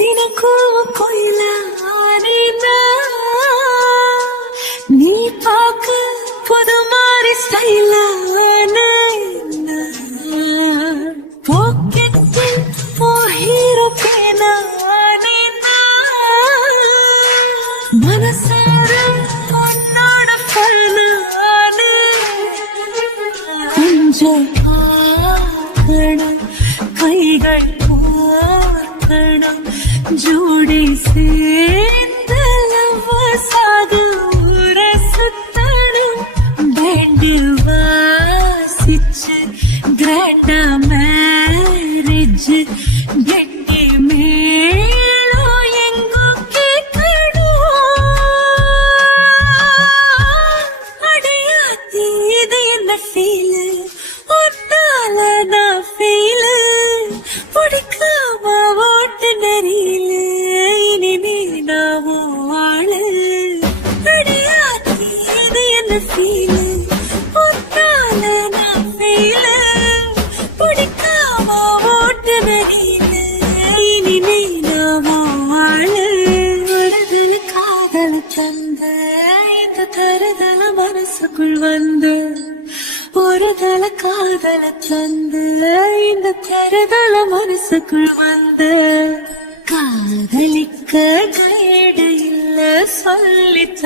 தினக்கும் கோயில நீ பார்க்க புது மாதிரி ஸ்டைல பாக்கெட்டு ஹீரோ பேனா மனசார உன்னோட பண்ணானு கொஞ்சம் பார்க்கணும் கைகள் பார்க்கணும் ஜோடி சேர்ந்து லவ்வர்ஸாக ஊரை சுத்தணும் பேண்டு வாசிச்சு கிராண்டா மேரேஜ் கெட்டி மேளம் எங்கோ கேட்கணும் அடையாத்தி இது என்ன ஃபீலு ஒன்னால நான் ஃபீலு பிடிக்காம ஓட்டு நெறியில இனிமே நான் வாழ அடையாத்தி இது என்ன ஃபீலு ஒன்னால நான் ஃபீலு பிடிக்காம ஓட்டு நெறியில இனிமே நான் வாழ வருதல் காதல் தந்த இந்த தருதல மனசுக்குள் வந்து ஒரு தல காதல தந்து இந்த தருதல மனசுக்குள் வந்து காதலிக்க கைடு இல்ல சொல்லித்த